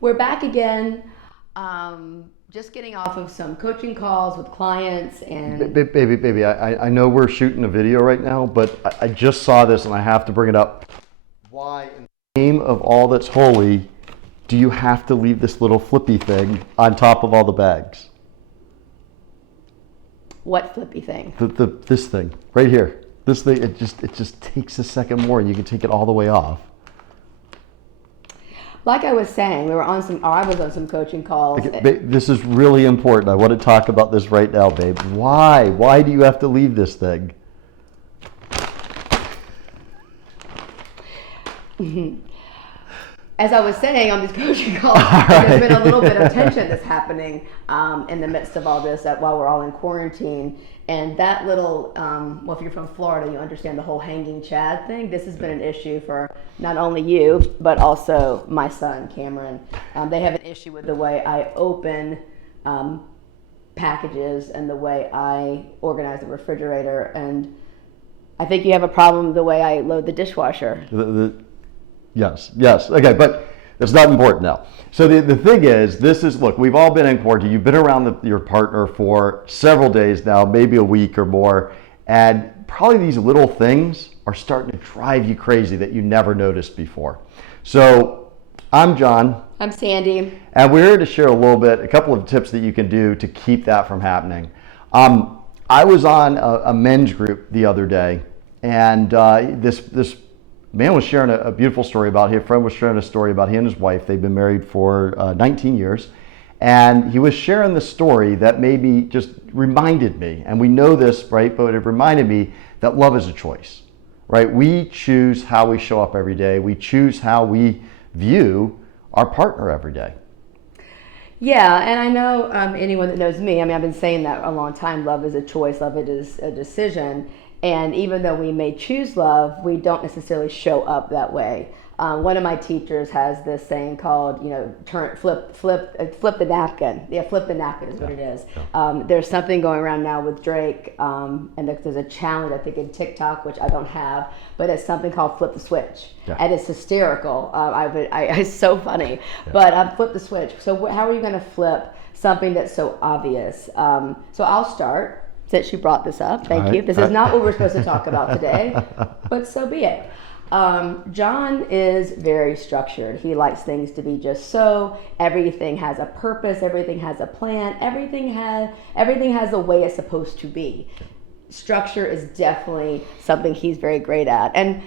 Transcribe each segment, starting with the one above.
We're back again. Just getting off of some coaching calls with clients and Baby, I know we're shooting a video right now, but I just saw this and I have to bring it up. Why, in the name of all that's holy, do you have to leave this little flippy thing on top of all the bags? what flippy thing? This thing right here. This thing, it just takes a second more and you can take it all the way off. Like I was saying, we were on some, or I was on some coaching calls. Okay, this is really important. I want to talk about this right now, babe. Why? Why do you have to leave this thing? As I was saying on these coaching calls, there's been a little bit of tension that's happening in the midst of all this while we're all in quarantine. And that little, well, if you're from Florida, you understand the whole hanging Chad thing. This has been an issue for not only you, but also my son, Cameron. They have an issue with the way I open packages and the way I organize the refrigerator. And I think you have a problem the way I load the dishwasher. Yes. Okay, but that's not important now. So the thing is, look, we've all been in quarantine. You've been around your partner for several days now, maybe a week or more, and probably these little things are starting to drive you crazy that you never noticed before. So I'm John. I'm Sandy. And we're here to share a couple of tips that you can do to keep that from happening. I was on a men's group the other day, and this man was sharing a beautiful story about, his friend was sharing a story about he and his wife. They've been married for 19 years. And he was sharing the story that maybe just reminded me, and we know this, right? But it reminded me that love is a choice, right? We choose how we show up every day. We choose how we view our partner every day. Yeah, and I know anyone that knows me, I mean, I've been saying that a long time. Love is a choice, love is a decision. And even though we may choose love, we don't necessarily show up that way. One of my teachers has this saying called, flip the napkin. Yeah, flip the napkin is what it is. There's something going around now with Drake, and there's a challenge, I think, in TikTok, which I don't have, but it's something called flip the switch. Yeah. And it's hysterical. It's so funny. Yeah. But flip the switch. So how are you going to flip something that's so obvious? So I'll start. Since you brought this up, thank you. This is not what we're supposed to talk about today, but so be it. John is very structured. He likes things to be just so. Everything has a purpose. Everything has a plan. Everything has a way it's supposed to be. Structure is definitely something he's very great at. And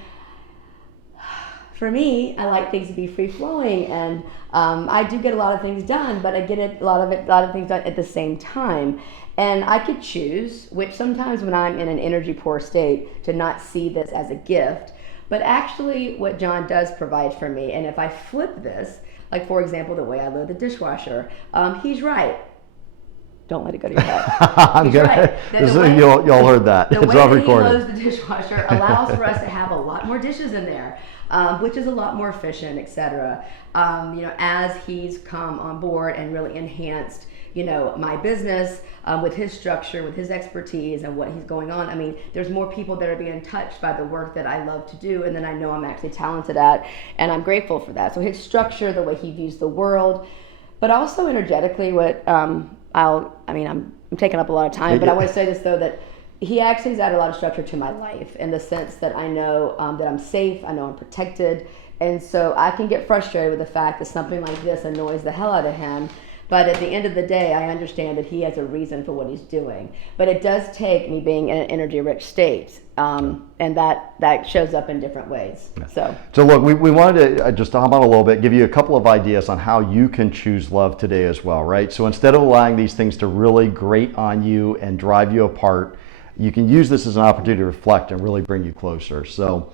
for me, I like things to be free flowing, and I do get a lot of things done, but I get a lot of things done at the same time. And I could choose, which sometimes when I'm in an energy poor state, to not see this as a gift, but actually what John does provide for me. And if I flip this, like for example, the way I load the dishwasher, he's right. Don't let it go to your head. He's right. Y'all heard that. The It's way all that recorded. he loads the dishwasher allows for us to have a lot more dishes in there, which is a lot more efficient, etc. As he's come on board and really enhanced my business with his structure, with his expertise and what he's going on. I mean, there's more people that are being touched by the work that I love to do and then I know I'm actually talented at, and I'm grateful for that. So his structure, the way he views the world, but also energetically I'm taking up a lot of time, but I want to say this though, that he actually has added a lot of structure to my life in the sense that I know that I'm safe, I know I'm protected, and so I can get frustrated with the fact that something like this annoys the hell out of him. But at the end of the day, I understand that he has a reason for what he's doing. But it does take me being in an energy-rich state, and that shows up in different ways. So look, we wanted to just hop on a little bit, give you a couple of ideas on how you can choose love today as well, right? So instead of allowing these things to really grate on you and drive you apart, you can use this as an opportunity to reflect and really bring you closer. So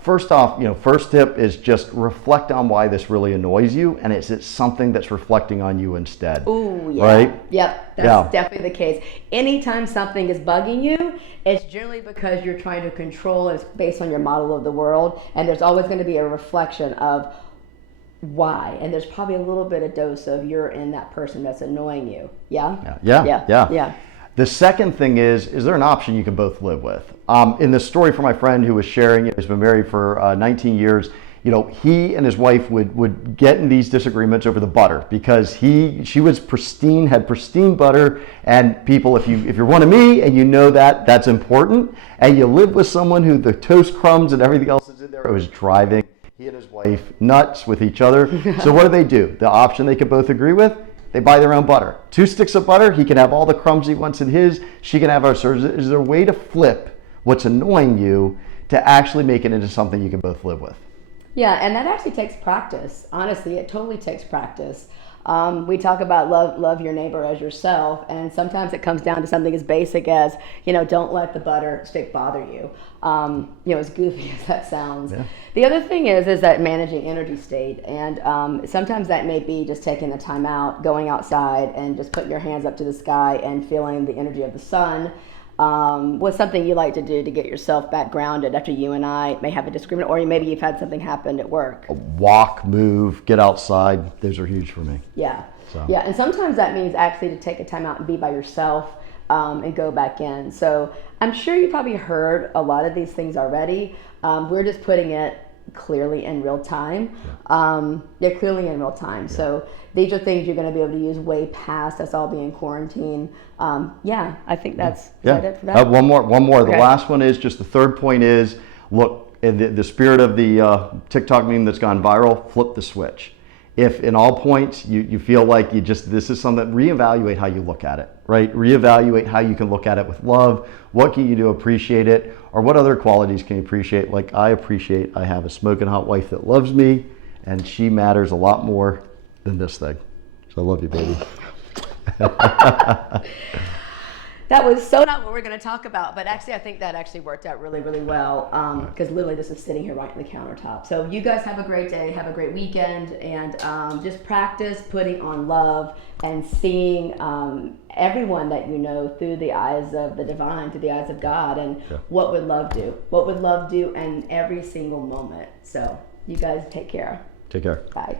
first off, first tip is just reflect on why this really annoys you, and it's something that's reflecting on you instead. Ooh, yeah. Right? Yep, that's definitely the case. Anytime something is bugging you, it's generally because you're trying to control, it's based on your model of the world, and there's always going to be a reflection of why, and there's probably a little bit of dose of you're in that person that's annoying you. Yeah. The second thing is there an option you can both live with? In the story for my friend who was sharing, he's been married for 19 years, he and his wife would get in these disagreements over the butter because she was pristine, had pristine butter, and people, if you're one of me and you know that's important, and you live with someone who the toast crumbs and everything else is in there, it was driving he and his wife nuts with each other. So what do? The option they could both agree with, they buy their own butter. 2 sticks of butter, he can have all the crumbs he wants in his, she can have ours. So is there a way to flip what's annoying you to actually make it into something you can both live with? Yeah, and that actually takes practice. Honestly, it totally takes practice. We talk about love your neighbor as yourself, and sometimes it comes down to something as basic as, don't let the butter stick bother you. As goofy as that sounds. Yeah. The other thing is that managing energy state, and sometimes that may be just taking the time out, going outside, and just putting your hands up to the sky and feeling the energy of the sun. What's something you like to do to get yourself back grounded after you and I may have a disagreement, or maybe you've had something happen at work? Walk, move, get outside. Those are huge for me. Yeah. So. Yeah, and sometimes that means actually to take a time out and be by yourself and go back in. So I'm sure you probably heard a lot of these things already. We're just putting it clearly in real time. Clearly in real time. Yeah. So these are things you're going to be able to use way past us all being quarantined. I think that's it for that. One more. Okay. The last one is just the third point is, look, in the spirit of the TikTok meme that's gone viral, flip the switch. If in all points you feel like this is something, reevaluate how you look at it, right? Reevaluate how you can look at it with love. What can you do to appreciate it? Or what other qualities can you appreciate? Like I have a smoking hot wife that loves me, and she matters a lot more than this thing. So I love you, baby. That was so not what we're going to talk about, but actually I think that actually worked out really, really well because literally this is sitting here right on the countertop. So you guys have a great day, have a great weekend, and just practice putting on love and seeing everyone that you know through the eyes of the divine, through the eyes of God, and what would love do? What would love do in every single moment? So you guys take care. Take care. Bye.